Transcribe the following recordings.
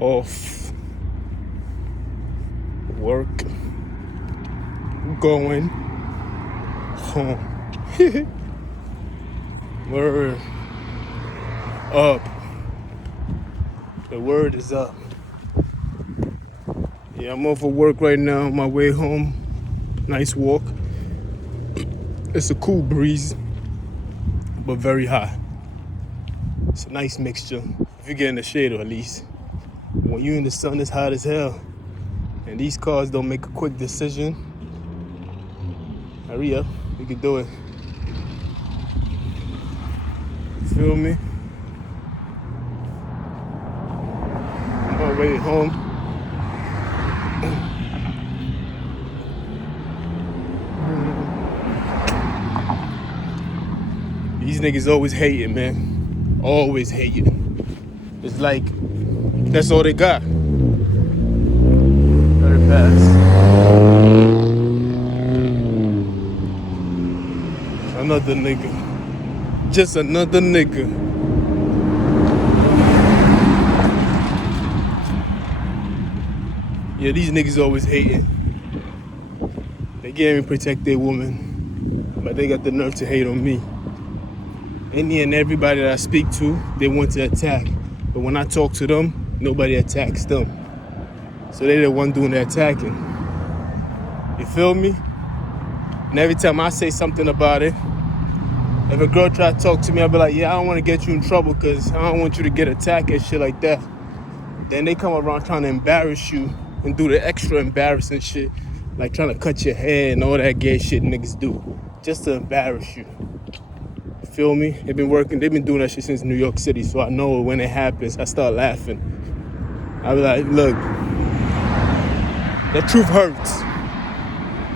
off work, going home. Word up. The word is up. Yeah, I'm off of work right now on my way home. Nice walk. It's a cool breeze, but very hot. It's a nice mixture. If you get in the shade, or at least. When you're in the sun, it's hot as hell. And these cars don't make a quick decision. Hurry up, you can do it. You feel me? On my way home. These niggas always hating, man. Always hating. It's like, that's all they got. Very fast. Another nigga. Just another nigga. Yeah, these niggas always hating. They can't even protect their woman, but they got the nerve to hate on me. Any and everybody that I speak to, they want to attack. But when I talk to them, nobody attacks them. So they're the one doing the attacking. You feel me? And every time I say something about it, if a girl try to talk to me, I'll be like, yeah, I don't want to get you in trouble because I don't want you to get attacked and shit like that. Then they come around trying to embarrass you and do the extra embarrassing shit, like trying to cut your hair and all that gay shit niggas do, just to embarrass you. Feel me? They've been doing that shit since New York City, so I know when it happens, I start laughing. I be like, look, the truth hurts.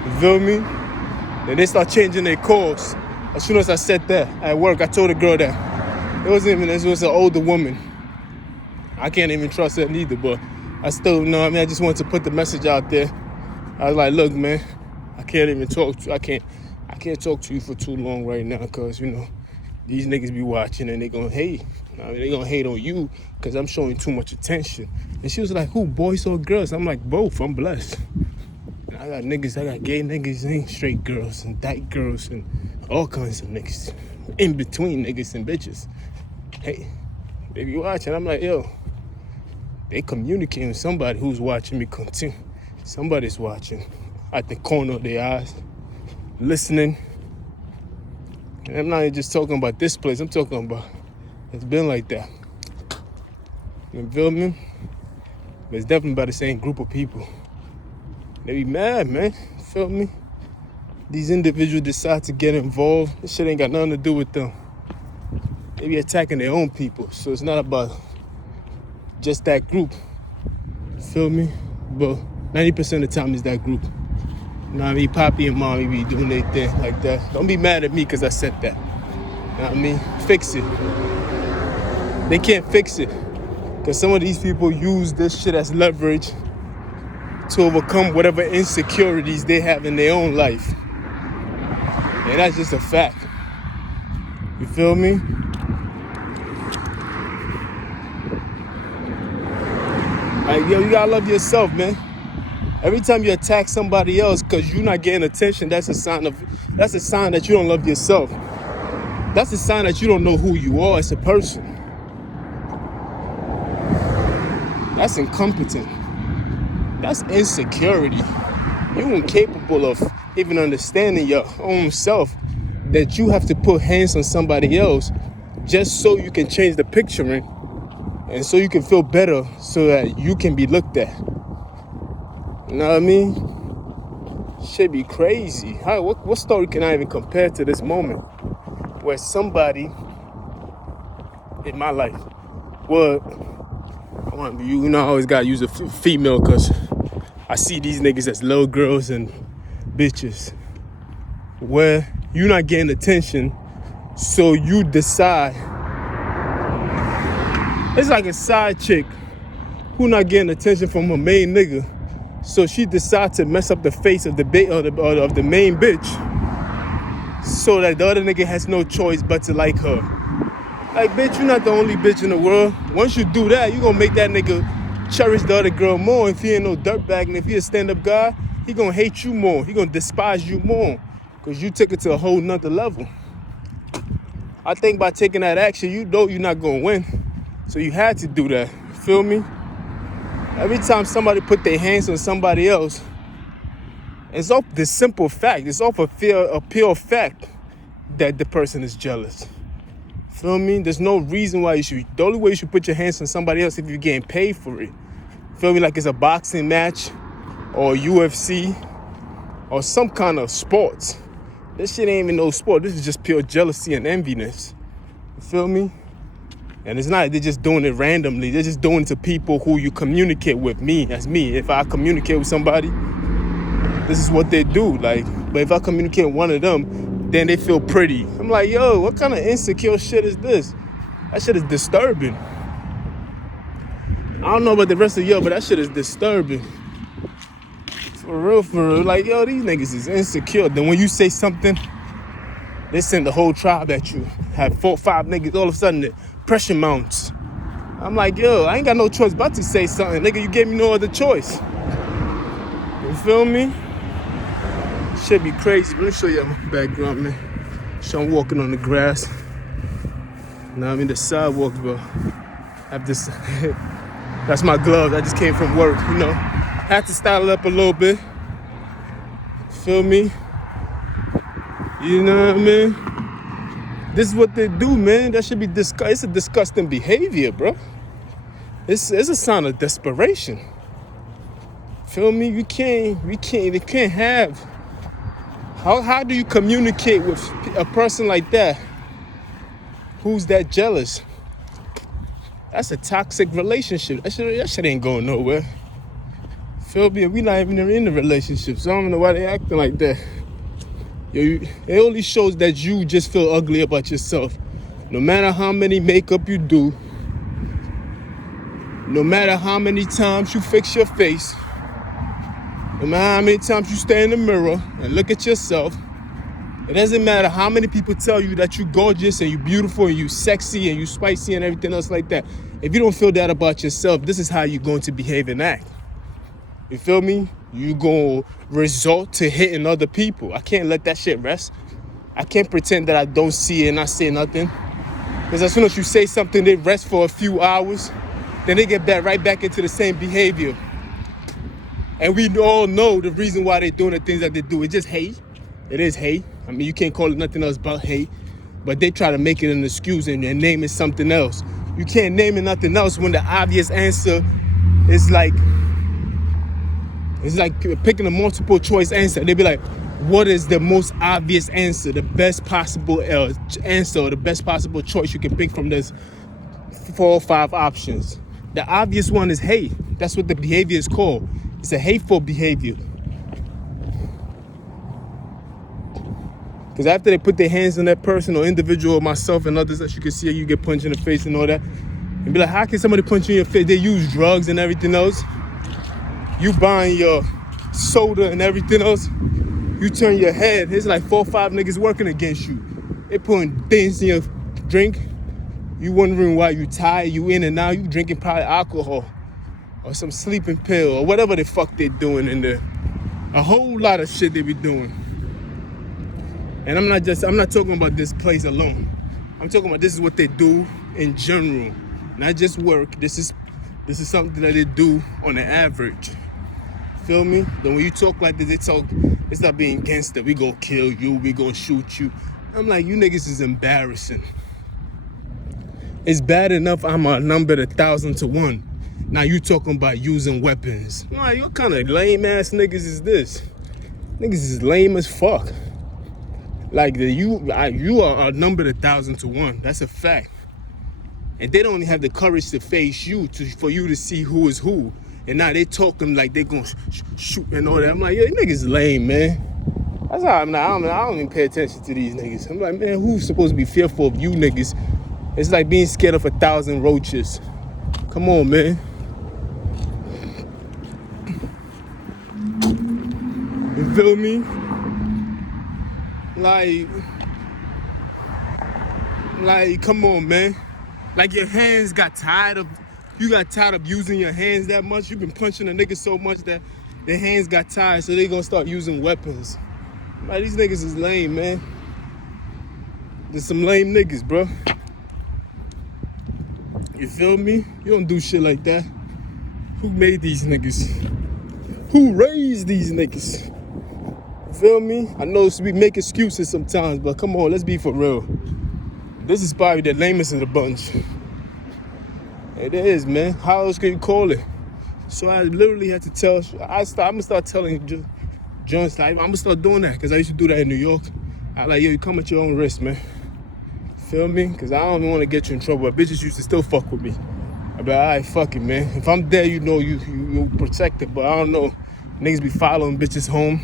You feel me? Then they start changing their course. As soon as I said that at work, I told the girl that it was an older woman. I can't even trust her neither, but I still know. I mean, I just wanted to put the message out there. I was like, look, man, I can't even talk to you. I can't talk to you for too long right now, cause you know these niggas be watching and they gonna hate. I mean, they gonna hate on you because I'm showing too much attention. And she was like, who, boys or girls? I'm like, both. I'm blessed. And I got gay niggas and straight girls and dyke girls and all kinds of niggas. In between niggas and bitches. Hey, they be watching. I'm like, yo, they communicating with somebody who's watching me continue. Somebody's watching at the corner of their eyes, listening. And I'm not just talking about this place. I'm talking about it's been like that. You feel me? But it's definitely by the same group of people. They be mad, man. You feel me? These individuals decide to get involved. This shit ain't got nothing to do with them. They be attacking their own people. So it's not about just that group. You feel me? But 90% of the time it's that group. You know what I mean? Poppy and mommy be doing their thing like that. Don't be mad at me because I said that. You know what I mean? Fix it. They can't fix it. Because some of these people use this shit as leverage to overcome whatever insecurities they have in their own life. And that's just a fact. You feel me? Like, yo, you gotta love yourself, man. Every time you attack somebody else because you're not getting attention, that's a sign that you don't love yourself. That's a sign that you don't know who you are as a person. That's incompetent. That's insecurity. You're incapable of even understanding your own self, that you have to put hands on somebody else just so you can change the picturing and so you can feel better so that you can be looked at. You know what I mean? Shit be crazy. What story can I even compare to this moment where somebody in my life I want to be, you know, I always gotta use a female because I see these niggas as little girls and bitches where you're not getting attention, so you decide. It's like a side chick who not getting attention from her main nigga. So she decides to mess up the face of the of the main bitch so that the other nigga has no choice but to like her. Like, bitch, you're not the only bitch in the world. Once you do that, you're gonna make that nigga cherish the other girl more if he ain't no dirtbag, and if he a stand-up guy, he gonna hate you more. He gonna despise you more because you took it to a whole nother level. I think by taking that action, you know you're not gonna win. So you had to do that. You feel me? Every time somebody put their hands on somebody else, it's off the simple fact. It's off a pure fact that the person is jealous. Feel me? There's no reason why you should. The only way you should put your hands on somebody else if you're getting paid for it. Feel me? Like it's a boxing match or UFC or some kind of sports. This shit ain't even no sport. This is just pure jealousy and enviness. You feel me? And it's not they're just doing it randomly. They're just doing it to people who you communicate with. Me, that's me. If I communicate with somebody, this is what they do. Like, but if I communicate with one of them, then they feel pretty. I'm like, yo, what kind of insecure shit is this? That shit is disturbing. I don't know about the rest of y'all, but that shit is disturbing. For real. Like, yo, these niggas is insecure. Then when you say something, they send the whole tribe at you. Have 4 or 5 niggas, all of a sudden the pressure mounts. I'm like, yo, I ain't got no choice but to say something. Nigga, you gave me no other choice. You feel me? Shit be crazy. Let me show you my background, man. So I'm walking on the grass. Now I'm in the sidewalk, bro. I have this. That's my gloves. I just came from work, you know. Had to style it up a little bit. Feel me? You know what I mean? This is what they do, man. That should be it's a disgusting behavior, bro. It's a sign of desperation. Feel me? They can't have. How do you communicate with a person like that who's that jealous? That's a toxic relationship. That shit ain't going nowhere. Feel me? We not even in the relationship, so I don't know why they acting like that. It only shows that you just feel ugly about yourself. No matter how many makeup you do, no matter how many times you fix your face, no matter how many times you stay in the mirror and look at yourself, it doesn't matter how many people tell you that you're gorgeous and you're beautiful and you're sexy and you're spicy and everything else like that. If you don't feel that about yourself, this is how you're going to behave and act. You feel me? You gonna resort to hitting other people. I can't let that shit rest. I can't pretend that I don't see it and not say nothing. Because as soon as you say something, they rest for a few hours. Then they get right back into the same behavior. And we all know the reason why they're doing the things that they do. It's just hate. It is hate. I mean, you can't call it nothing else but hate. But they try to make it an excuse and name it something else. You can't name it nothing else when the obvious answer is like... It's like picking a multiple choice answer. They'd be like, what is the most obvious answer? The best possible answer, or the best possible choice you can pick from this 4 or 5 options. The obvious one is hate. That's what the behavior is called. It's a hateful behavior. Because after they put their hands on that person or individual, myself and others, as you can see, you get punched in the face and all that. And be like, how can somebody punch you in your face? They use drugs and everything else. You buying your soda and everything else, you turn your head, it's like 4 or 5 niggas working against you. They putting things in your drink. You wondering why you tired, you in and out, you drinking probably alcohol or some sleeping pill or whatever the fuck they doing in there. A whole lot of shit they be doing. And I'm not talking about this place alone. I'm talking about this is what they do in general. Not just work. This is something that they do on the average. Feel me? Then when you talk like this, it's not being gangster. We gonna kill you, we gonna shoot you. I'm like, you niggas is embarrassing. It's bad enough I'm outnumbered 1,000 to 1. Now you talking about using weapons. I'm like, what kind of lame ass niggas is this? Niggas is lame as fuck. Like you are outnumbered 1,000 to 1. That's a fact. And they don't even have the courage to face you for you to see who is who. And now they talking like they gonna shoot and all that. I'm like, yo, these niggas lame, man. That's how I don't even pay attention to these niggas. I'm like, man, who's supposed to be fearful of you niggas? It's like being scared of 1,000 roaches. Come on, man. You feel me? Like, come on, man. Like your hands got tired of, You got tired of using your hands that much. You've been punching a nigga so much that their hands got tired, so they gonna start using weapons. Man, these niggas is lame, man. There's some lame niggas, bro. You feel me? You don't do shit like that. Who made these niggas? Who raised these niggas? You feel me? I know we make excuses sometimes, but come on, let's be for real. This is probably the lamest of the bunch. It is, man. How else can you call it? So I literally had to tell. I'm gonna start telling John's like, I'm gonna start doing that because I used to do that in New York. I like, yo, you come at your own risk, man. Feel me? Because I don't want to get you in trouble. But bitches used to still fuck with me. I'd be like, all right, fuck it, man. If I'm dead, you know you protected. But I don't know. Niggas be following bitches home.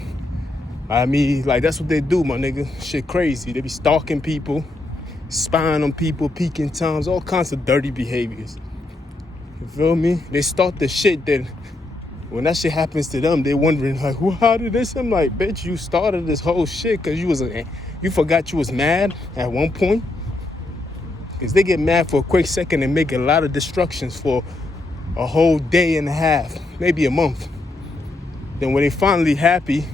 I mean, like, that's what they do, my nigga. Shit crazy. They be stalking people, spying on people, peeking times, all kinds of dirty behaviors. You feel me? They start the shit that when that shit happens to them, they wondering like, well, how did this? I'm like, bitch, you started this whole shit because you forgot you was mad at one point. Because they get mad for a quick second and make a lot of destructions for a whole day and a half, maybe a month. Then when they finally happy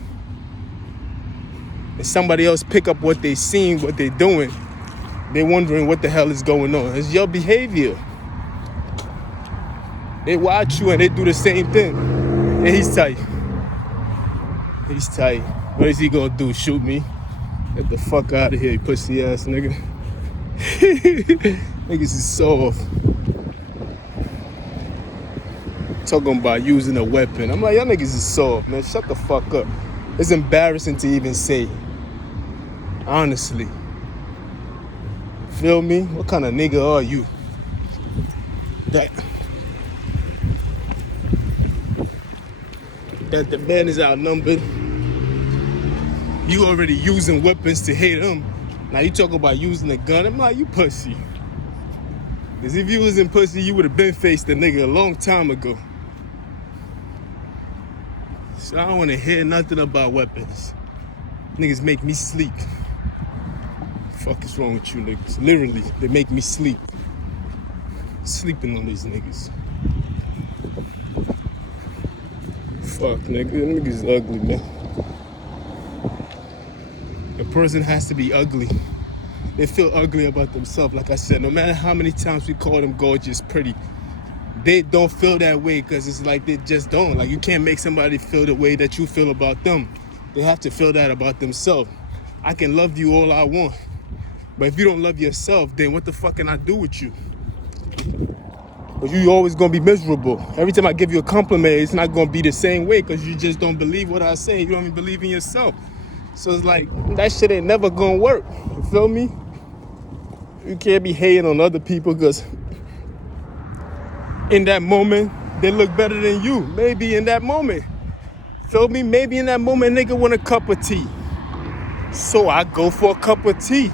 and somebody else pick up what they seen, what they doing, they wondering what the hell is going on. It's your behavior. They watch you and they do the same thing. And he's tight. He's tight. What is he gonna do? Shoot me? Get the fuck out of here, you pussy ass nigga. Niggas is soft. Talking about using a weapon. I'm like, y'all niggas is soft, man. Shut the fuck up. It's embarrassing to even say. Honestly. Feel me? What kind of nigga are you? That the man is outnumbered. You already using weapons to hit him. Now you talk about using a gun. I'm like, you pussy. Because if you wasn't pussy, you would have been faced the nigga a long time ago. So I don't want to hear nothing about weapons. Niggas make me sleep. Fuck is wrong with you niggas? Literally, they make me sleep. Sleeping on these niggas. Fuck, nigga. Them niggas is ugly, man. A person has to be ugly. They feel ugly about themselves. Like I said, no matter how many times we call them gorgeous, pretty, they don't feel that way because it's like they just don't. Like, you can't make somebody feel the way that you feel about them. They have to feel that about themselves. I can love you all I want, but if you don't love yourself, then what the fuck can I do with you? Because you always gonna be miserable. Every time I give you a compliment, it's not gonna be the same way because you just don't believe what I say. You don't even believe in yourself. So it's like, that shit ain't never gonna work. You feel me? You can't be hating on other people because in that moment, they look better than you. Maybe in that moment. Feel me? Maybe in that moment, nigga want a cup of tea. So I go for a cup of tea.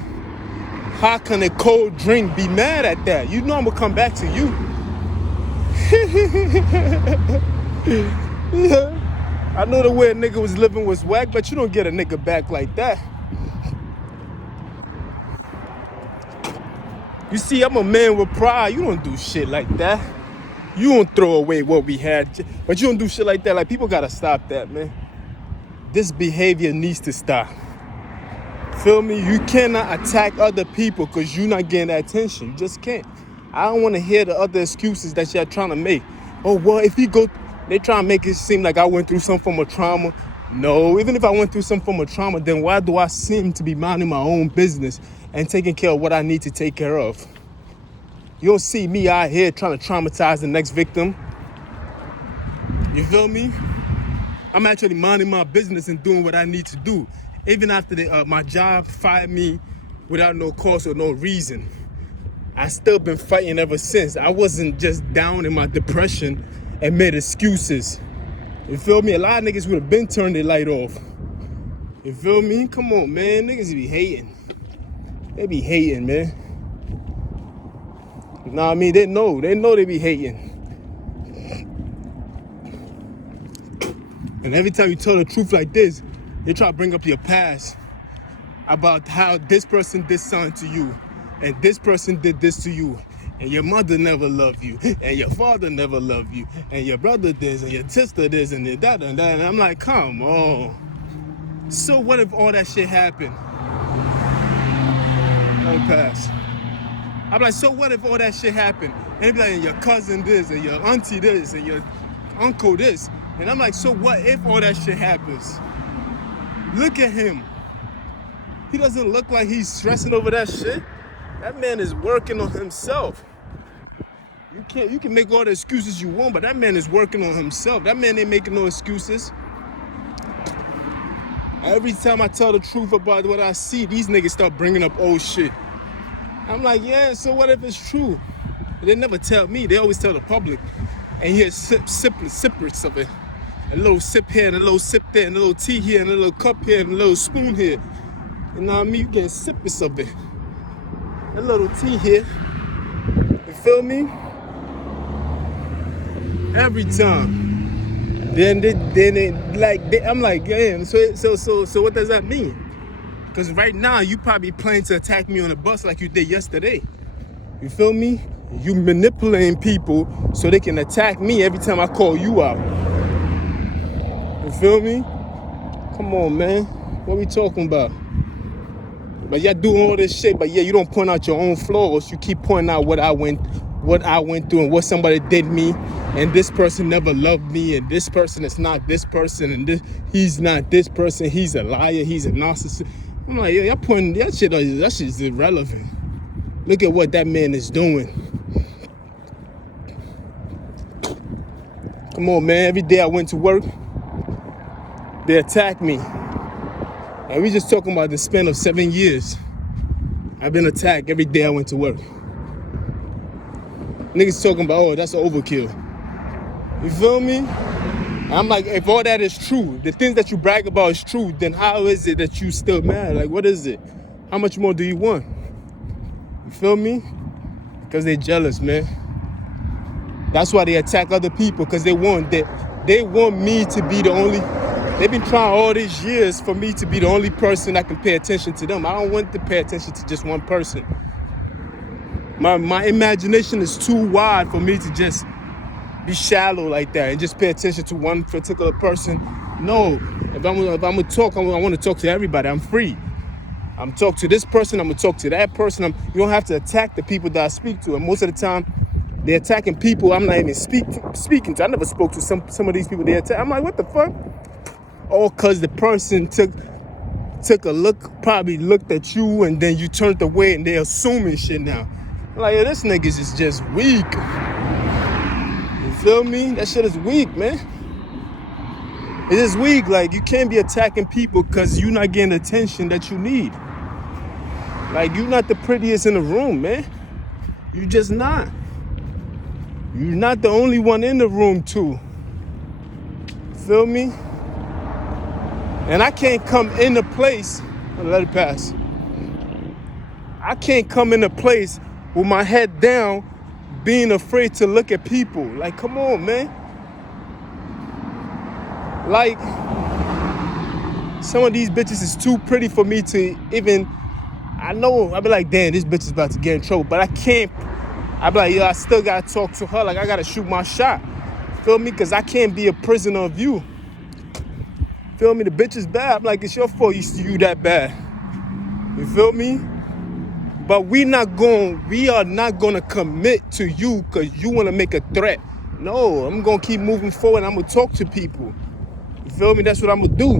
How can a cold drink be mad at that? You know I'm gonna come back to you. Yeah. I know the way a nigga was living was whack, but you don't get a nigga back like that. You see, I'm a man with pride. You don't do shit like that. You don't throw away what we had, but you don't do shit like that. Like, people gotta stop that, man. This behavior needs to stop. Feel me? You cannot attack other people because you're not getting that attention. You just can't. I don't want to hear the other excuses that you're trying to make. Oh, well, if you go... They try to make it seem like I went through some form of trauma. No, even if I went through some form of trauma, then why do I seem to be minding my own business and taking care of what I need to take care of? You don't see me out here trying to traumatize the next victim. You feel me? I'm actually minding my business and doing what I need to do. Even after my job fired me without no cause or no reason, I still been fighting ever since. I wasn't just down in my depression and made excuses. You feel me? A lot of niggas would have been turned their light off. You feel me? Come on, man. Niggas be hating. They be hating, man. You know what I mean? They know they be hating. And every time you tell the truth like this, they try to bring up your past about how this person did something to you and this person did this to you and your mother never loved you, and your father never loved you, and your brother this, and your sister this, and that, and that. And I'm like, come on. So what if all that shit happened? Don't pass. I'm like, so what if all that shit happened? And they be like, and your cousin this, and your auntie this, and your uncle this. And I'm like, so what if all that shit happens? Look at him. He doesn't look like he's stressing over that shit. That man is working on himself. You can make all the excuses you want, but that man is working on himself. That man ain't making no excuses. Every time I tell the truth about what I see, these niggas start bringing up old shit. I'm like, yeah, so what if it's true? They never tell me. They always tell the public. And here's sippers of it. A little sip here, and a little sip there, and a little tea here, and a little cup here, and a little spoon here. You know what I mean? You get sippers of it. A little tea here. You feel me? Every time. I'm like, damn. So what does that mean? Because right now you probably planning to attack me on the bus like you did yesterday. You feel me? You manipulating people so they can attack me every time I call you out. You feel me? Come on, man. What we talking about? But y'all doing all this shit, but yeah, you don't point out your own flaws. You keep pointing out what I went through and what somebody did me, and this person never loved me, and this person is not this person, and he's not this person. He's a liar. He's a narcissist. I'm like, yeah, y'all pointing that shit is irrelevant. Look at what that man is doing. Come on, man. Every day I went to work, they attacked me. And we just talking about the span of 7 years. I've been attacked every day I went to work. Niggas talking about, oh, that's an overkill. You feel me? I'm like, if all that is true, the things that you brag about is true, then how is it that you still mad? Like, what is it? How much more do you want? You feel me? Because they're jealous, man. That's why they attack other people, because they want me to be the only. They've been trying all these years for me to be the only person that can pay attention to them. I don't want to pay attention to just one person. My imagination is too wide for me to just be shallow like that and just pay attention to one particular person. No, if I'm gonna talk, I want to talk to everybody. I'm free. I'm talk to this person. I'm gonna talk to that person. You don't have to attack the people that I speak to. And most of the time, they're attacking people I'm not even speaking to. I never spoke to some of these people they attack. I'm like, what the fuck? All because the person took a look, probably looked at you, and then you turned away, and they're assuming shit now. I'm like, yeah, this niggas is just weak. You feel me? That shit is weak, man. It is weak. Like, you can't be attacking people because you're not getting the attention that you need. Like, you're not the prettiest in the room, man. You just not. You're not the only one in the room, too. Feel me? And I can't come in a place, let it pass. I can't come in a place with my head down, being afraid to look at people. Like, come on, man. Like, some of these bitches is too pretty for me to even, I know, I be like, damn, this bitch is about to get in trouble, but I can't. I be like, yo, I still gotta talk to her. Like, I gotta shoot my shot. Feel me? Because I can't be a prisoner of you. Feel me? The bitch is bad. I'm like, it's your fault you that bad. You feel me? But we are not gonna commit to you because you wanna make a threat. No, I'm gonna keep moving forward. I'm gonna talk to people. You feel me? That's what I'm gonna do.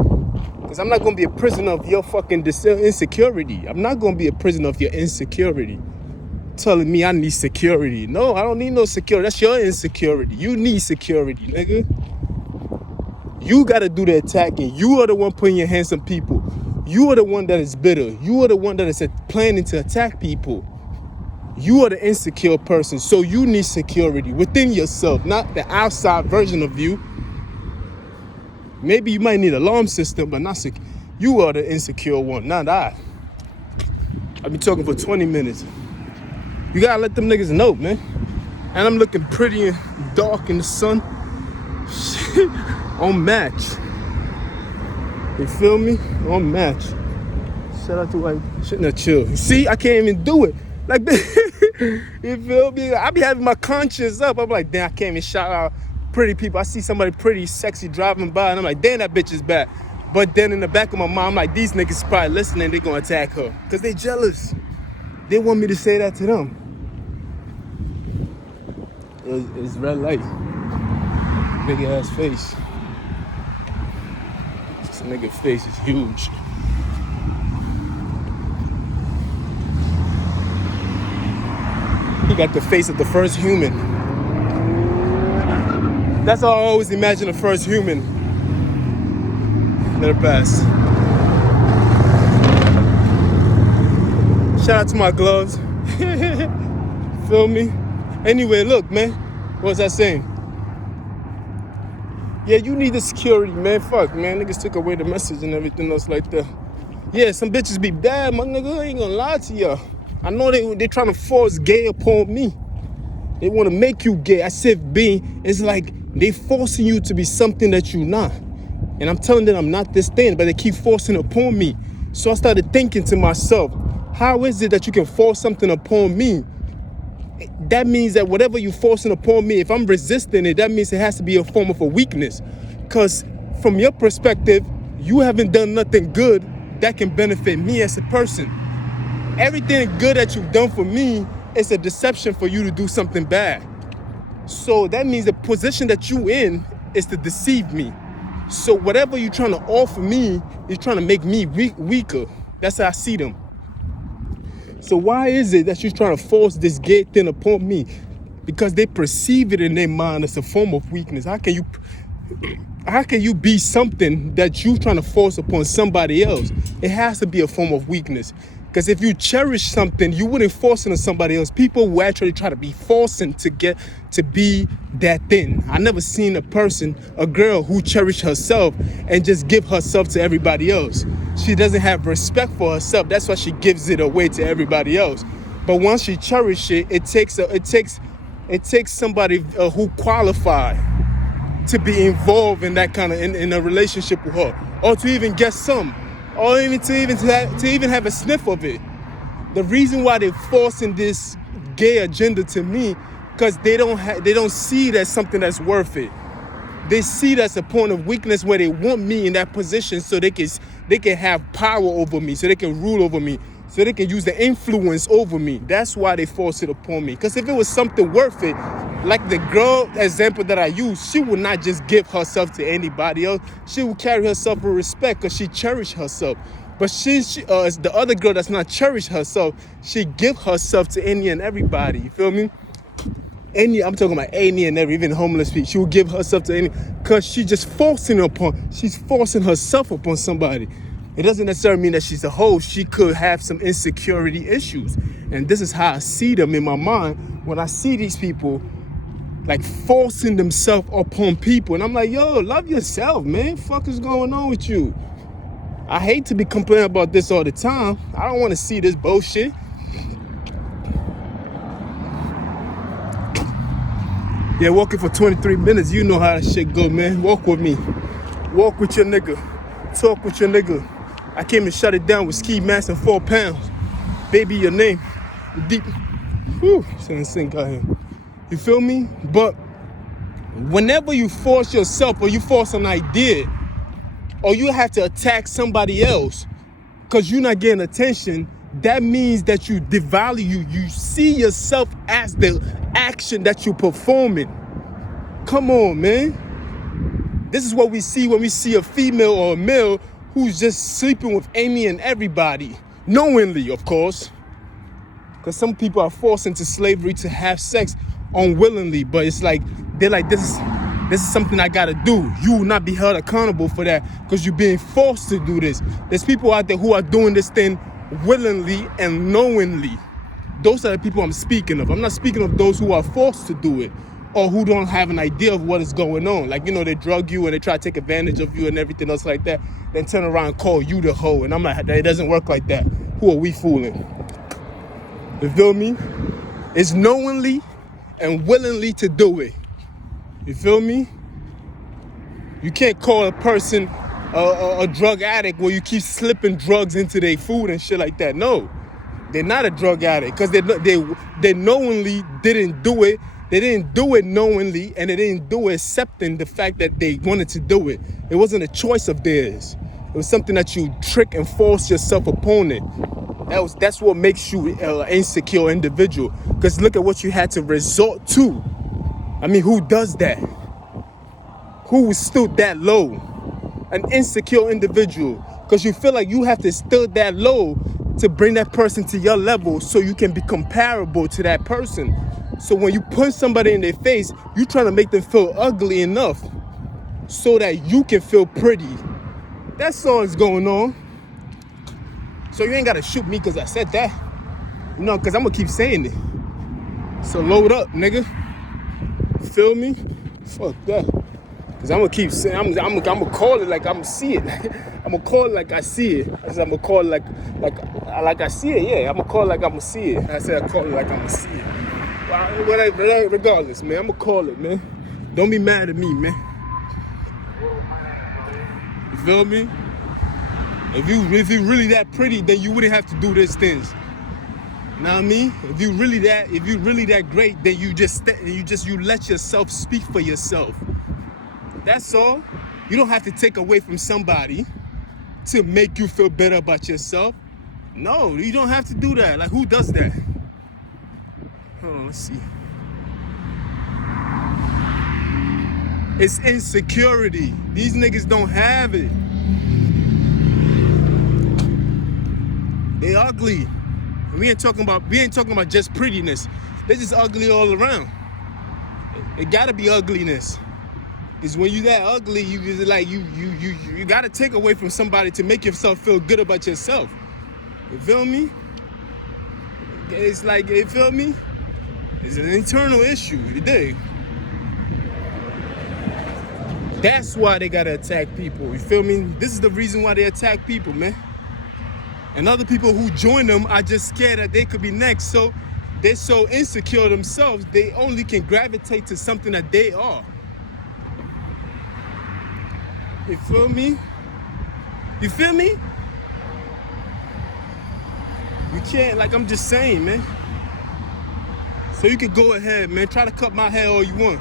Because I'm not gonna be a prisoner of your fucking insecurity. I'm not gonna be a prisoner of your insecurity. Telling me I need security. No, I don't need no security. That's your insecurity. You need security, nigga. You gotta do the attacking. You are the one putting your hands on people. You are the one that is bitter. You are the one that is planning to attack people. You are the insecure person. So you need security within yourself, not the outside version of you. Maybe you might need an alarm system, but not secure. You are the insecure one, not I. I've been talking for 20 minutes. You gotta let them niggas know, man. And I'm looking pretty and dark in the sun. Shit. On match. You feel me? On match. Shout out to white. Shit, not chill. See, I can't even do it. Like this. You feel me? I be having my conscience up. I'm like, damn, I can't even shout out pretty people. I see somebody pretty sexy driving by, and I'm like, damn, that bitch is bad. But then in the back of my mind, I'm like, these niggas probably listening, they gonna attack her. Because they jealous. They want me to say that to them. It's red light. Big ass face. This nigga face is huge. He got the face of the first human. That's how I always imagine the first human. Let it pass. Shout out to my gloves. Feel me? Anyway, look, man. What was I saying? Yeah, you need the security, man. Fuck, man. Niggas took away the message and everything else like that. Yeah, some bitches be bad, my nigga. I ain't gonna lie to y'all. I know they trying to force gay upon me. They want to make you gay. I said being, it's like they forcing you to be something that you're not. And I'm telling them I'm not this thing, but they keep forcing it upon me. So I started thinking to myself, how is it that you can force something upon me? That means that whatever you're forcing upon me, if I'm resisting it, that means it has to be a form of a weakness. Because from your perspective, you haven't done nothing good that can benefit me as a person. Everything good that you've done for me is a deception for you to do something bad. So that means the position that you in is to deceive me. So whatever you're trying to offer me, you're trying to make me weaker. That's how I see them. So why is it that you're trying to force this gay thing upon me? Because they perceive it in their mind as a form of weakness. How can you be something that you're trying to force upon somebody else? It has to be a form of weakness. Because if you cherish something, you wouldn't force it on somebody else. People will actually try to be forcing to get to be that thing. I never seen a girl who cherished herself and just give herself to everybody else. She doesn't have respect for herself. That's why she gives it away to everybody else. But once she cherishes it, it takes somebody who qualified to be involved in that kind of in a relationship with her, or to even get some, or even to even have a sniff of it. The reason why they're forcing this gay agenda to me, because they don't see it as something that's worth it. They see it as a point of weakness where they want me in that position so they can have power over me, so they can rule over me, so they can use the influence over me. That's why they force it upon me. Because if it was something worth it, like the girl example that I use, she would not just give herself to anybody else. She would carry herself with respect because she cherished herself. But the other girl that's not cherished herself, she give herself to any and everybody. You feel me? I'm talking about any and every, even homeless people. She will give herself to any, because she's forcing herself upon somebody. It doesn't necessarily mean that she's a hoe. She could have some insecurity issues. And this is how I see them in my mind when I see these people like forcing themselves upon people. And I'm like, yo, love yourself, man. Fuck is going on with you? I hate to be complaining about this all the time. I don't want to see this bullshit. Yeah, walking for 23 minutes, you know how that shit go, man. Walk with me. Walk with your nigga. Talk with your nigga. I came and shut it down with ski mask and 4 pounds. Baby, your name. Deep. Whew, sound sink out here. You feel me? But whenever you force yourself or you force an idea or you have to attack somebody else because you're not getting attention, that means that you devalue, you see yourself as the action that you're performing. Come on, man. This is what we see when we see a female or a male who's just sleeping with any and everybody. Knowingly, of course. Because some people are forced into slavery to have sex unwillingly. But it's like, they're like, this is something I gotta do. You will not be held accountable for that because you're being forced to do this. There's people out there who are doing this thing willingly and knowingly. Those are the people I'm speaking of. I'm not speaking of those who are forced to do it or who don't have an idea of what is going on. Like, you know, they drug you and they try to take advantage of you and everything else like that, then turn around and call you the hoe. And I'm like, it doesn't work like that. Who are we fooling? You feel me? It's knowingly and willingly to do it. You feel me? You can't call a person a drug addict where you keep slipping drugs into their food and shit like that. No. They're not a drug addict because they knowingly didn't do it. They didn't do it knowingly, and they didn't do it accepting the fact that they wanted to do it. It wasn't a choice of theirs. It was something that you trick and force yourself upon it. That's what makes you an insecure individual. Because look at what you had to resort to. I mean, who does that? Who stood that low? An insecure individual. Because you feel like you have to stood that low to bring that person to your level so you can be comparable to that person. So when you punch somebody in their face, you're trying to make them feel ugly enough so that you can feel pretty. That's all that's going on. So you ain't got to shoot me because I said that. No, because I'm going to keep saying it. So load up, nigga. Feel me? Fuck that. Because I'm going to keep saying, I'm going to call it like I'm going to see it. I'm going to call it like I see it. I said I'm going to call it like I see it. Yeah, I'm going to call it like I'm going to see it. I said I call it like I'm going to see it. Well, regardless, man, I'm going to call it, man. Don't be mad at me, man. You feel me? If you really that pretty, then you wouldn't have to do these things. Know what I mean? If you really that great, then you let yourself speak for yourself. That's all. You don't have to take away from somebody to make you feel better about yourself. No, you don't have to do that. Like, who does that? Hold on, let's see. It's insecurity. These niggas don't have it. They ugly. We ain't talking about just prettiness. They just ugly all around. It gotta be ugliness. Because when you that ugly, you just like you gotta take away from somebody to make yourself feel good about yourself. You feel me? It's like, you feel me? It's an internal issue. You dig? That's why they gotta attack people. You feel me? This is the reason why they attack people, man. And other people who join them are just scared that they could be next. So they're so insecure themselves, they only can gravitate to something that they are. You feel me? You feel me? You can't, like I'm just saying, man. So you can go ahead, man. Try to cut my hair all you want.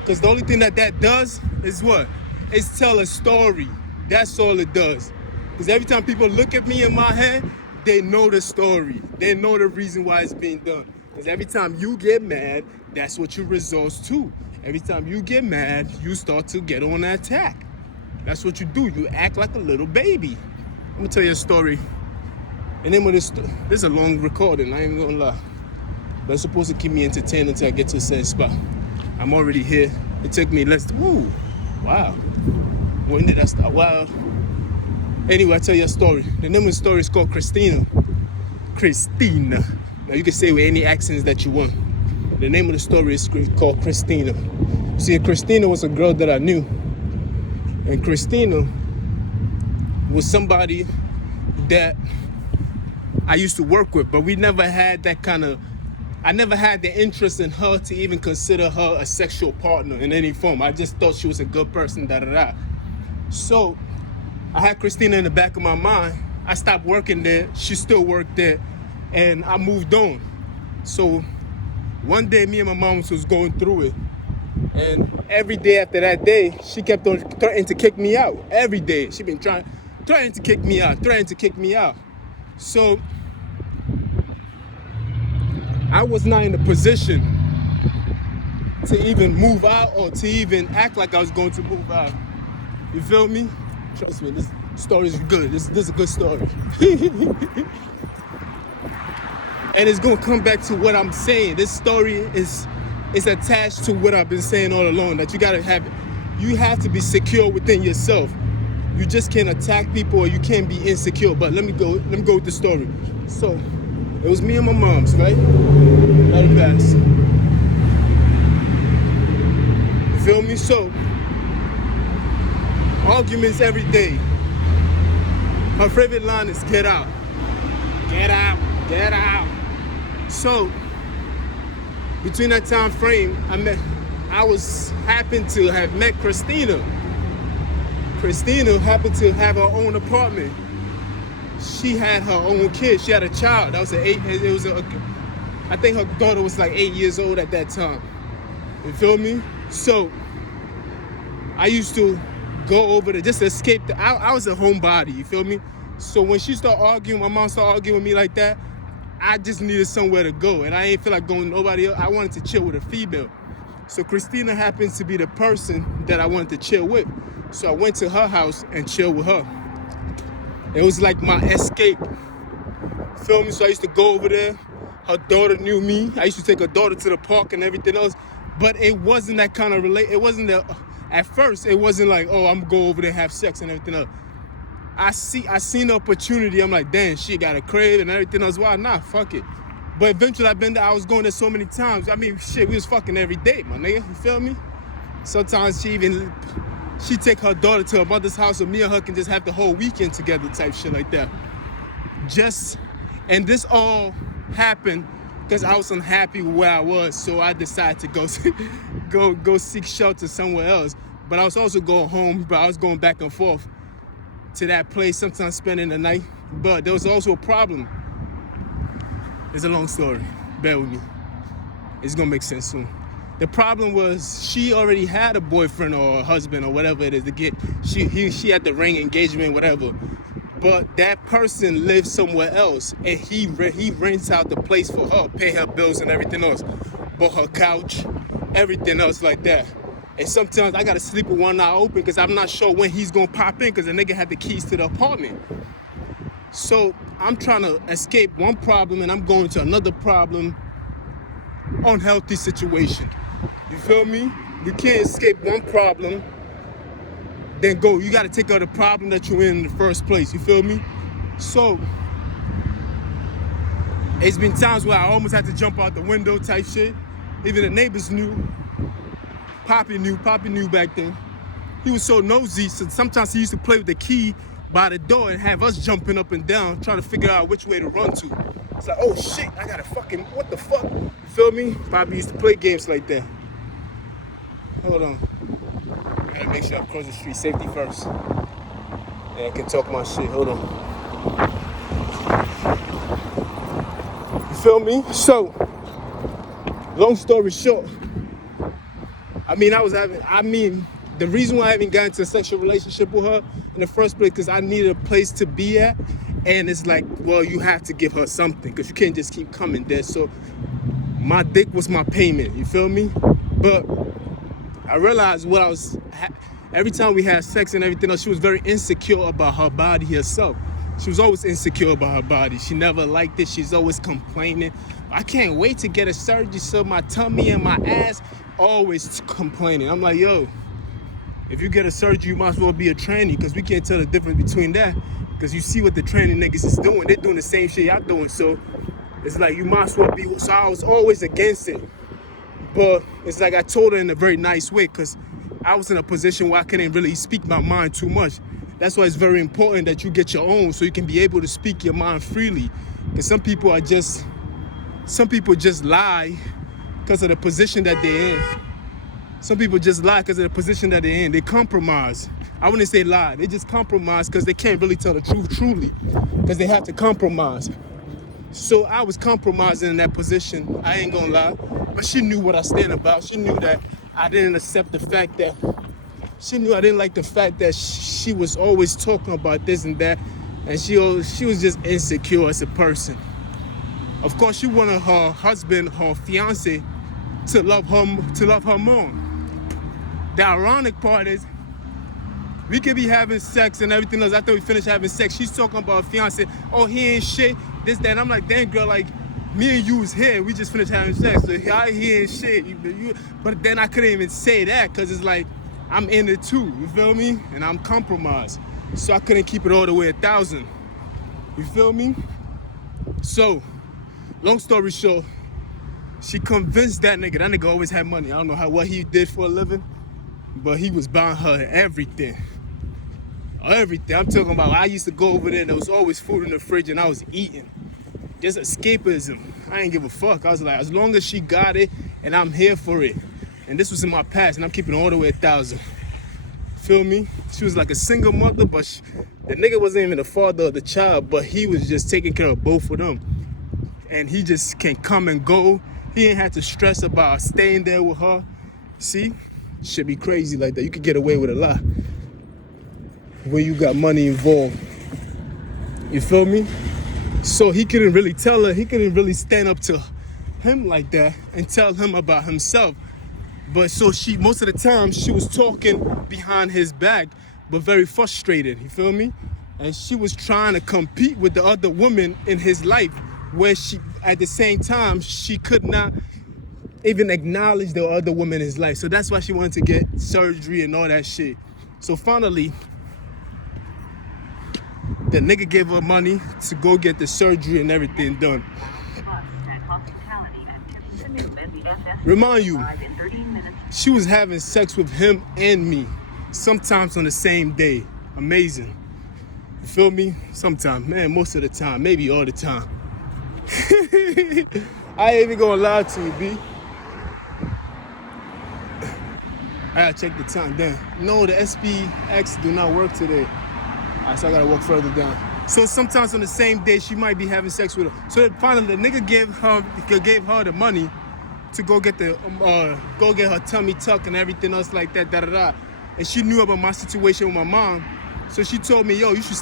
Because the only thing that does is what? It's tell a story. That's all it does. Because every time people look at me in my head, they know the story. They know the reason why it's being done. Because every time you get mad, that's what you resort to. Every time you get mad, you start to get on an attack. That's what you do. You act like a little baby. I'm going to tell you a story. And then this is a long recording, I ain't even going to lie. But it's supposed to keep me entertained until I get to a certain spot. I'm already here. It took me wow. When did I start? Wow. Anyway, I'll tell you a story. The name of the story is called Christina. Christina. Now you can say with any accents that you want. The name of the story is called Christina. See, Christina was a girl that I knew. And Christina was somebody that I used to work with, but we never had that kind of, I never had the interest in her to even consider her a sexual partner in any form. I just thought she was a good person, da-da-da. So I had Christina in the back of my mind. I stopped working there. She still worked there. And I moved on. So one day, me and my mom was going through it. And every day after that day, she kept on threatening to kick me out. Every day. She been threatening to kick me out. So I was not in a position to even move out or to even act like I was going to move out. You feel me? Trust me, this story is good. This is a good story. And it's gonna come back to what I'm saying. This story is attached to what I've been saying all along, that you have to be secure within yourself. You just can't attack people or you can't be insecure. But let me go with the story. So it was me and my mom's, right? Let it pass. You feel me? So arguments every day. Her favorite line is get out. Get out, get out. So between that time frame, I happened to have met Christina. Christina happened to have her own apartment. she had her own kid. She had a child. That was I think her daughter was like 8 years old at that time. You feel me? So I used to go over there just to escape. I was a homebody. You feel me? So when she started arguing, my mom started arguing with me like that, I just needed somewhere to go, and I ain't feel like going to nobody else. I wanted to chill with a female. So Christina happens to be the person that I wanted to chill with. So I went to her house and chilled with her. It was like my escape. Feel me? So I used to go over there. Her daughter knew me. I used to take her daughter to the park and everything else. But it wasn't that kind of it wasn't at first, it wasn't like, oh, I'm gonna go over there and have sex and everything else. I seen the opportunity. I'm like, damn, she got a crib and everything else. Why not? Fuck it. But eventually I was going there so many times. I mean, shit, we was fucking every day, my nigga. You feel me? Sometimes she take her daughter to her mother's house, so me and her can just have the whole weekend together type shit like that. And this all happened because I was unhappy with where I was, so I decided to go seek shelter somewhere else. But I was also going home, but I was going back and forth to that place, sometimes spending the night. But there was also a problem. It's a long story. Bear with me. It's gonna make sense soon. The problem was she already had a boyfriend or a husband or whatever it is to get. She had the ring engagement, whatever. But that person lives somewhere else, and he rents out the place for her, pay her bills and everything else, bought her couch, everything else like that. And sometimes I gotta sleep with one eye open because I'm not sure when he's gonna pop in because the nigga had the keys to the apartment. So I'm trying to escape one problem and I'm going to another problem, unhealthy situation. You feel me? You can't escape one problem, then go. You gotta take out the problem that you're in the first place. You feel me? So it's been times where I almost had to jump out the window type shit. Even the neighbors knew. Poppy knew back then. He was so nosy, so sometimes he used to play with the key by the door and have us jumping up and down, trying to figure out which way to run to. It's like, oh shit, I gotta fucking, what the fuck? You feel me? Poppy used to play games like that. Hold on. I gotta make sure I cross the street. Safety first. And I can talk my shit. Hold on. You feel me? So, long story short, the reason why I haven't gotten into a sexual relationship with her in the first place, because I needed a place to be at. And it's like, well, you have to give her something, because you can't just keep coming there. So my dick was my payment, you feel me? But I realized every time we had sex and everything else, she was very insecure about her body herself. She was always insecure about her body. She never liked it. She's always complaining. I can't wait to get a surgery so my tummy and my ass, always complaining. I'm like, yo, if you get a surgery, you might as well be a tranny, because we can't tell the difference between that. Because you see what the tranny niggas is doing. They're doing the same shit y'all doing. So it's like, you might as well be. So I was always against it. But it's like I told her in a very nice way, because I was in a position where I couldn't really speak my mind too much. That's why it's very important that you get your own, so you can be able to speak your mind freely. Because some people just lie because of the position that they're in. Some people just lie because of the position that they're in. They compromise. I wouldn't say lie. They just compromise because they can't really tell the truth truly, because they have to compromise. So I was compromising in that position. I ain't gonna lie. But she knew what I stand about. She knew that I didn't accept the fact that, she knew I didn't like the fact that she was always talking about this and that. And she was just insecure as a person. Of course, she wanted her husband, her fiance, to love her more. The ironic part is, we could be having sex and everything else. After we finish having sex, she's talking about her fiance. Oh, he ain't shit, this, that. And I'm like, damn, girl, like, me and you was here. We just finished having sex. So he ain't shit. But then I couldn't even say that, because it's like, I'm in it too. You feel me? And I'm compromised. So I couldn't keep it all the way 1,000. You feel me? So, long story short, she convinced that nigga. That nigga always had money. I don't know what he did for a living, but he was buying her everything. Everything. I'm talking about, I used to go over there and there was always food in the fridge and I was eating. Just escapism. I ain't give a fuck. I was like, as long as she got it and I'm here for it. And this was in my past and I'm keeping it all the way 1,000. Feel me? She was like a single mother, but the nigga wasn't even the father of the child, but he was just taking care of both of them. And he just can come and go. He ain't had to stress about staying there with her. See? Should be crazy like that. You could get away with a lot when you got money involved. You feel me? So he couldn't really tell her, he couldn't really stand up to him like that and tell him about himself. But so she, most of the time, she was talking behind his back, but very frustrated, you feel me? And she was trying to compete with the other women in his life, where she, at the same time, she could not even acknowledge the other women in his life. So that's why she wanted to get surgery and all that shit. So finally, the nigga gave her money to go get the surgery and everything done. Remind you, she was having sex with him and me, sometimes on the same day. Amazing. You feel me? Sometimes, man, most of the time, maybe all the time. I ain't even gonna lie to you, B. I gotta check the time. Damn. No, the SPX do not work today. Alright, so I gotta walk further down. So sometimes on the same day, she might be having sex with her. So finally, the nigga gave her the money to go get her tummy tuck and everything else like that, And she knew about my situation with my mom, so she told me, "Yo, you should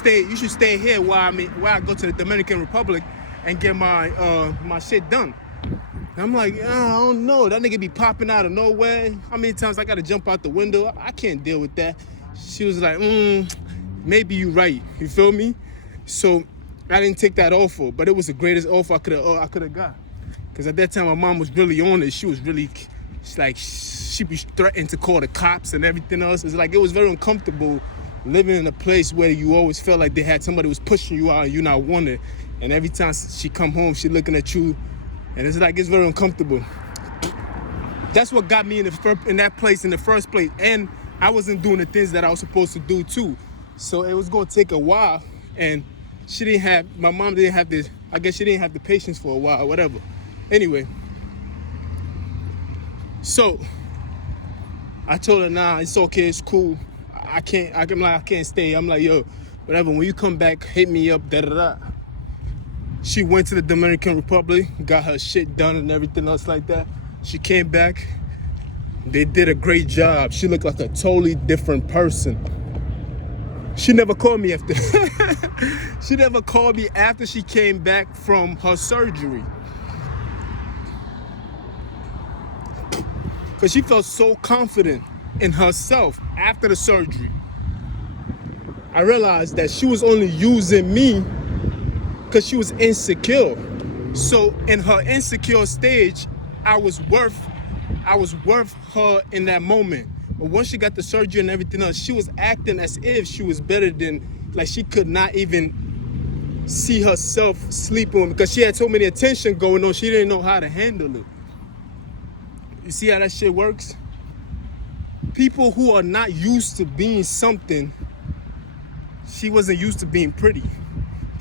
stay here while I go to the Dominican Republic and get my shit done." And I'm like, I don't know. That nigga be popping out of nowhere. How many times I gotta jump out the window? I can't deal with that. She was like, maybe you right. You feel me? So I didn't take that offer, but it was the greatest offer I could have got. Because at that time, my mom was really on it. She was really, she was threatening to call the cops and everything else. It's like, it was very uncomfortable living in a place where you always felt like they had somebody was pushing you out and you not wanted. And every time she come home, she looking at you, and it's like, it's very uncomfortable. That's what got me in that place in the first place. And I wasn't doing the things that I was supposed to do too. So it was gonna take a while, and my mom didn't have this, I guess she didn't have the patience for a while or whatever. Anyway, so I told her, nah, it's okay, it's cool. I can't stay. I'm like, yo, whatever, when you come back, hit me up, da-da-da. She went to the Dominican Republic, got her shit done and everything else like that. She came back. They did a great job. She looked like a totally different person. She never called me after. She never called me after she came back from her surgery. Because she felt so confident in herself after the surgery. I realized that she was only using me because she was insecure. So in her insecure stage, I was worth her in that moment. But once she got the surgery and everything else, she was acting as if she was better than, like she could not even see herself sleeping because she had so many attention going on, she didn't know how to handle it. You see how that shit works? People who are not used to being something, she wasn't used to being pretty.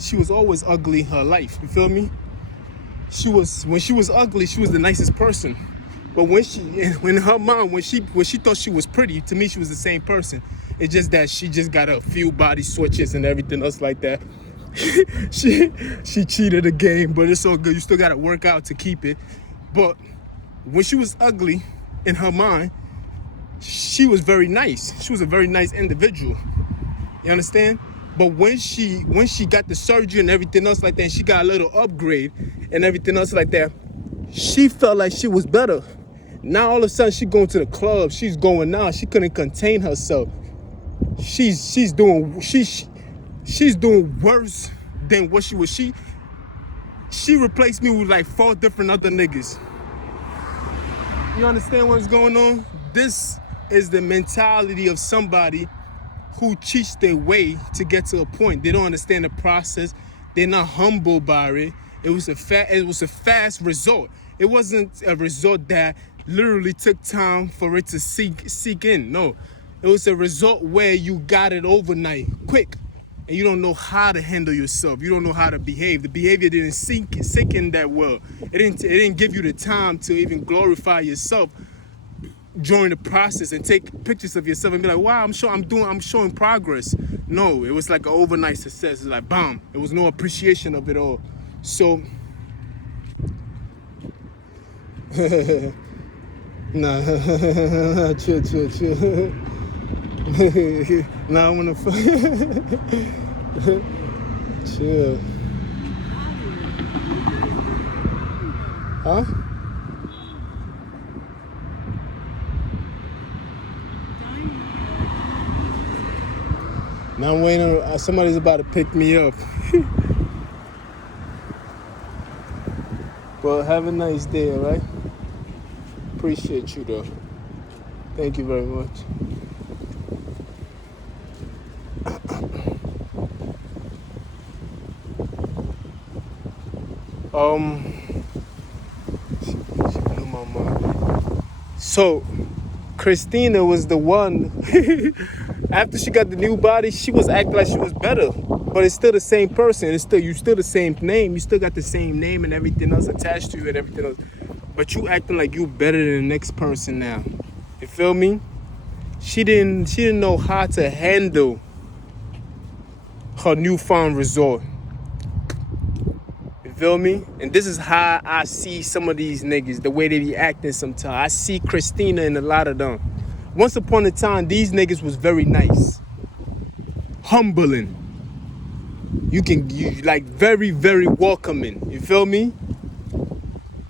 She was always ugly in her life, you feel me? When she was ugly, she was the nicest person. But when her mom, when she thought she was pretty, to me she was the same person. It's just that she just got a few body switches and everything else like that. she cheated the game, but it's all good. You still gotta work out to keep it. But when she was ugly in her mind, she was very nice. She was a very nice individual. You understand? But when she got the surgery and everything else like that, and she got a little upgrade and everything else like that, she felt like she was better. Now all of a sudden she going to the club, she's going out, she couldn't contain herself. She's doing worse than what she was. She replaced me with like 4 different other niggas. You understand what's going on? This is the mentality of somebody who cheats their way to get to a point. They don't understand the process. They're not humble by it. It was a fast result. It wasn't a result that literally took time for it to seek in. No, it was a result where you got it overnight, quick, and you don't know how to handle yourself. You don't know how to behave. The behavior didn't sink in that well. It didn't give you the time to even glorify yourself during the process and take pictures of yourself and be like, wow, I'm showing progress. No, it was like an overnight success. It's like, bam. There was no appreciation of it all. So, nah, chill. Nah, I wanna chill. Huh? Now I'm waiting on, somebody's about to pick me up. Well, have a nice day, all right? Appreciate you, though. Thank you very much. She blew my mind. So, Christina was the one. After she got the new body, she was acting like she was better. But it's still the same person. You still the same name. You still got the same name and everything else attached to you and everything else. But you acting like you better than the next person now. You feel me? She didn't know how to handle her newfound resort. You feel me? And this is how I see some of these niggas, the way they be acting sometimes. I see Christina in a lot of them. Once upon a time, these niggas was very nice. Humbling. You like very, very welcoming. You feel me?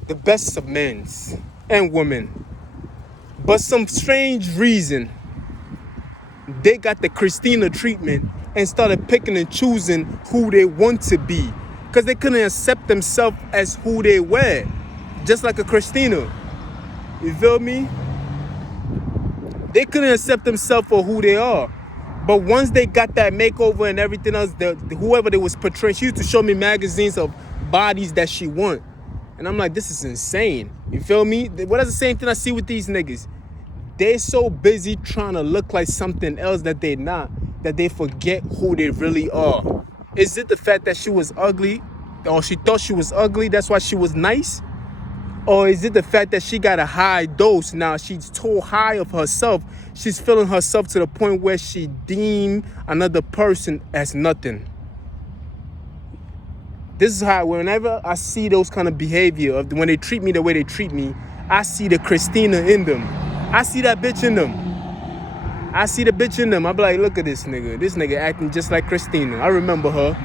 The best of men and women. But some strange reason, they got the Christina treatment and started picking and choosing who they want to be. Because they couldn't accept themselves as who they were. Just like a Christina. You feel me? They couldn't accept themselves for who they are. But once they got that makeover and everything else, whoever they was portraying, she used to show me magazines of bodies that she want. And I'm like, this is insane. You feel me? What is the same thing I see with these niggas? They're so busy trying to look like something else that they're not, that they forget who they really are. Is it the fact that she was ugly, or she thought she was ugly, that's why she was nice? Or is it the fact that she got a high dose now? She's too high of herself. She's feeling herself to the point where she deem another person as nothing. This is how, whenever I see those kind of behavior, of when they treat me the way they treat me, I see the Christina in them. I see that bitch in them. I see the bitch in them. I be like, look at this nigga. This nigga acting just like Christina. I remember her.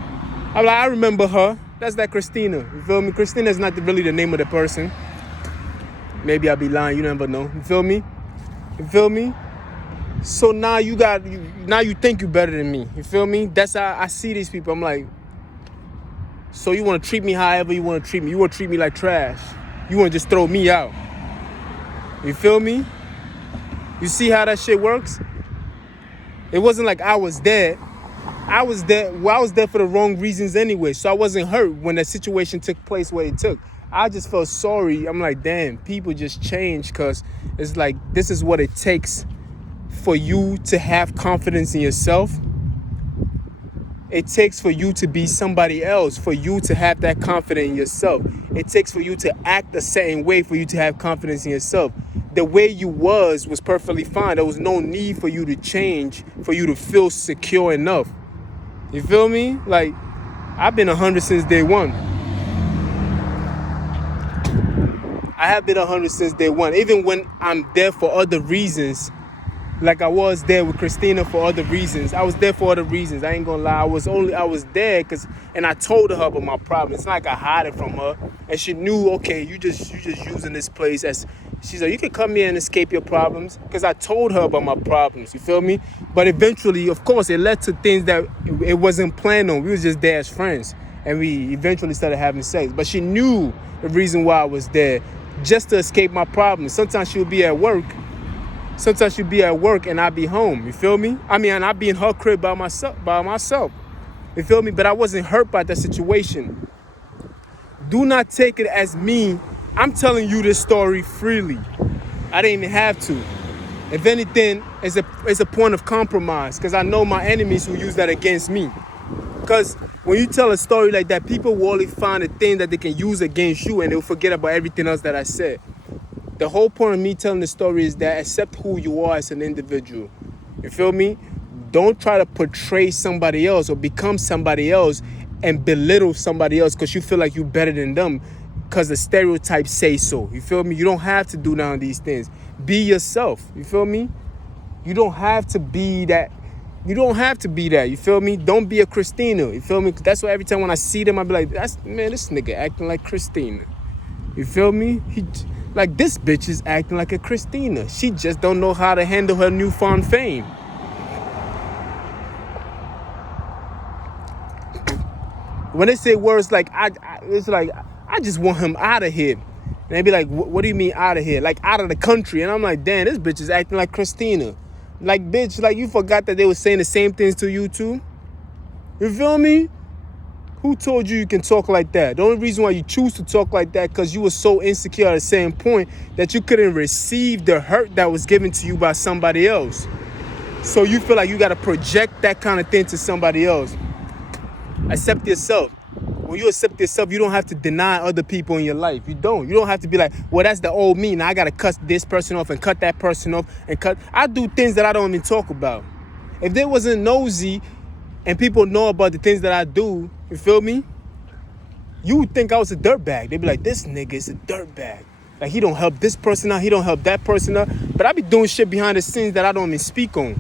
I'm like, I remember her. That's that Christina. You feel me? Christina is not really the name of the person. Maybe I'll be lying. You never know. You feel me? You feel me? So now you think you better than me. You feel me? That's how I see these people. I'm like, so you want to treat me however you want to treat me. You want to treat me like trash. You want to just throw me out. You feel me? You see how that shit works? It wasn't like I was there. I was there for the wrong reasons anyway. So I wasn't hurt when that situation took place where it took. I just felt sorry. I'm like, damn, people just change, because it's like, this is what it takes for you to have confidence in yourself. It takes for you to be somebody else, for you to have that confidence in yourself. It takes for you to act a certain way for you to have confidence in yourself. The way you was perfectly fine. There was no need for you to change, for you to feel secure enough. You feel me? Like, I've been 100 since day one. I have been 100 since day one. Even when I'm there for other reasons, like I was there with Christina for other reasons. I was there for other reasons. I ain't gonna lie. I was there and I told her about my problem. It's not like I hide it from her. And she knew, okay, you just using this place as, she's like, you can come here and escape your problems. Because I told her about my problems, you feel me? But eventually, of course, it led to things that it wasn't planned on. We was just there as friends. And we eventually started having sex. But she knew the reason why I was there, just to escape my problems. Sometimes she would be at work. Sometimes she'd be at work and I'd be home. You feel me? I mean, and I'd be in her crib by myself. You feel me? But I wasn't hurt by that situation. Do not take it as me. I'm telling you this story freely. I didn't even have to. If anything, it's a point of compromise, because I know my enemies will use that against me. Because when you tell a story like that, people will only find a thing that they can use against you, and they'll forget about everything else that I said. The whole point of me telling the story is that accept who you are as an individual. You feel me? Don't try to portray somebody else or become somebody else and belittle somebody else because you feel like you're better than them because the stereotypes say so. You feel me? You don't have to do none of these things. Be yourself. You feel me? You don't have to be that. You don't have to be that. You feel me? Don't be a Christina. You feel me? 'Cause that's why every time when I see them, I be like, man, this nigga acting like Christina. You feel me? Like this bitch is acting like a Christina. She just don't know how to handle her newfound fame. When they say words like it's like I just want him out of here. And they be like, what do you mean out of here? Like out of the country. And I'm like, damn, this bitch is acting like Christina. Like, bitch, like you forgot that they were saying the same things to you too? You feel me? Who told you can talk like that? The only reason why you choose to talk like that because you were so insecure at the same point that you couldn't receive the hurt that was given to you by somebody else. So you feel like you got to project that kind of thing to somebody else. Accept yourself. When you accept yourself, you don't have to deny other people in your life. You don't. You don't have to be like, well, that's the old me. Now I got to cut this person off and cut that person off and cut. I do things that I don't even talk about. If they wasn't nosy and people know about the things that I do, you feel me? You would think I was a dirtbag. They'd be like, this nigga is a dirtbag. Like, he don't help this person out. He don't help that person out. But I be doing shit behind the scenes that I don't even speak on.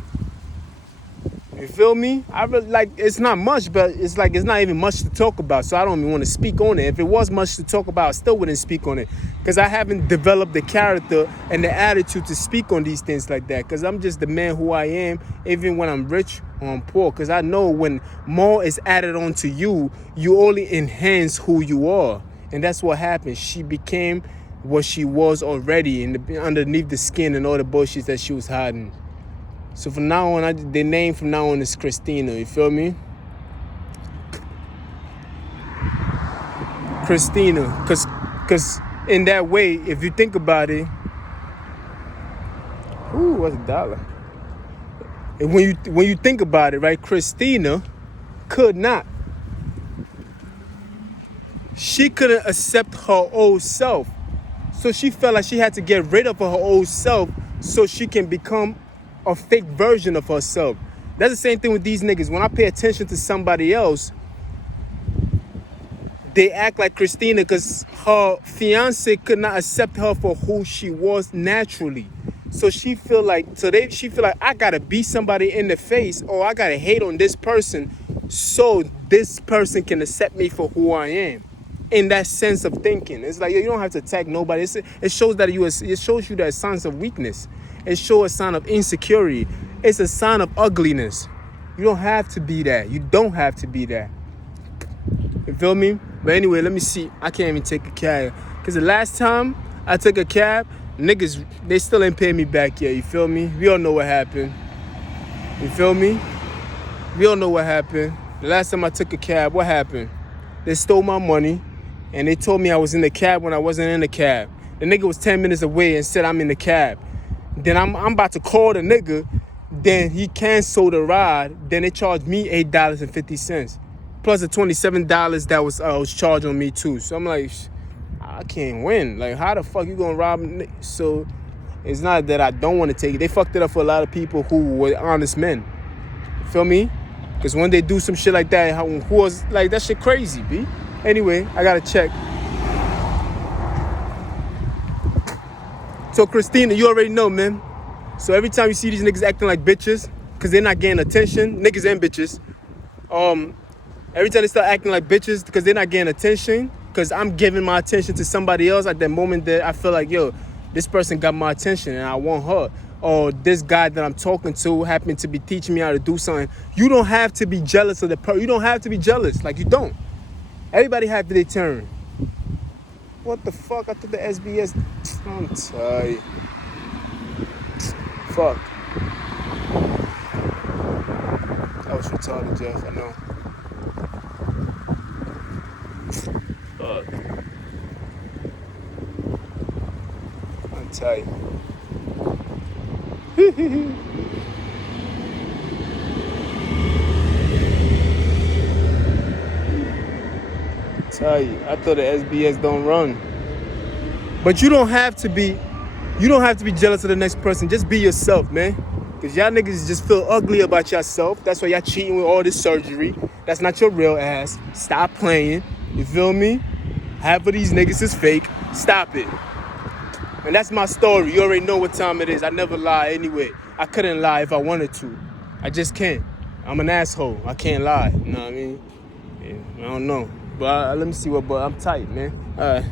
You feel me? I really, like, it's not much, but it's like it's not even much to talk about, so I don't even want to speak on it. If it was much to talk about, I still wouldn't speak on it because I haven't developed the character and the attitude to speak on these things like that because I'm just the man who I am, even when I'm rich or I'm poor, because I know when more is added on to you, you only enhance who you are, and that's what happened. She became what she was already underneath the skin and all the bullshit that she was hiding. So from now on, the name from now on is Christina. You feel me? Christina. Because in that way, if you think about it, ooh, what's $1? And when you think about it, right, Christina could not. She couldn't accept her old self. So she felt like she had to get rid of her old self so she can become a fake version of herself. That's the same thing with these niggas. When I pay attention to somebody else, they act like Christina because her fiance could not accept her for who she was naturally. So she feel like I gotta be somebody in the face or I gotta hate on this person so this person can accept me for who I am. In that sense of thinking, it's like you don't have to attack nobody. It shows you that signs of weakness. It shows a sign of insecurity. It's a sign of ugliness. You don't have to be that. You don't have to be that. You feel me? But anyway, let me see. I can't even take a cab. Because the last time I took a cab, niggas, they still ain't paying me back yet. You feel me? We all know what happened. You feel me? We all know what happened. The last time I took a cab, what happened? They stole my money. And they told me I was in the cab when I wasn't in the cab. The nigga was 10 minutes away and said I'm in the cab. Then I'm about to call the nigga. Then he canceled the ride. Then they charged me $8.50. Plus the $27 that was charged on me too. So I'm like, I can't win. Like, how the fuck you gonna rob me? So it's not that I don't want to take it. They fucked it up for a lot of people who were honest men. You feel me? Because when they do some shit like that, who was like, that shit crazy, B. Anyway, I gotta check. So Christina, you already know, man. So every time you see these niggas acting like bitches, because they're not getting attention, niggas and bitches, every time they start acting like bitches because they're not getting attention, because I'm giving my attention to somebody else at that moment that I feel like, yo, this person got my attention and I want her. Or this guy that I'm talking to happened to be teaching me how to do something. You don't have to be jealous of the person. You don't have to be jealous. Like, you don't. Everybody have their turn. What the fuck? I thought the SBS. I'm tired. Fuck. That was retarded, Jeff. I know. Fuck. I'm tight. Tell you, I thought the SBS don't run. But you don't have to be You don't have to be jealous of the next person. Just be yourself, man. Because y'all niggas just feel ugly about yourself. That's why y'all cheating with all this surgery. That's not your real ass. Stop playing. You feel me? Half of these niggas is fake. Stop it. And that's my story. You already know what time it is. I never lie anyway. I couldn't lie if I wanted to. I just can't. I'm an asshole. I can't lie. You know what I mean? Yeah, I don't know. But let me see what, but I'm tight, man. All right.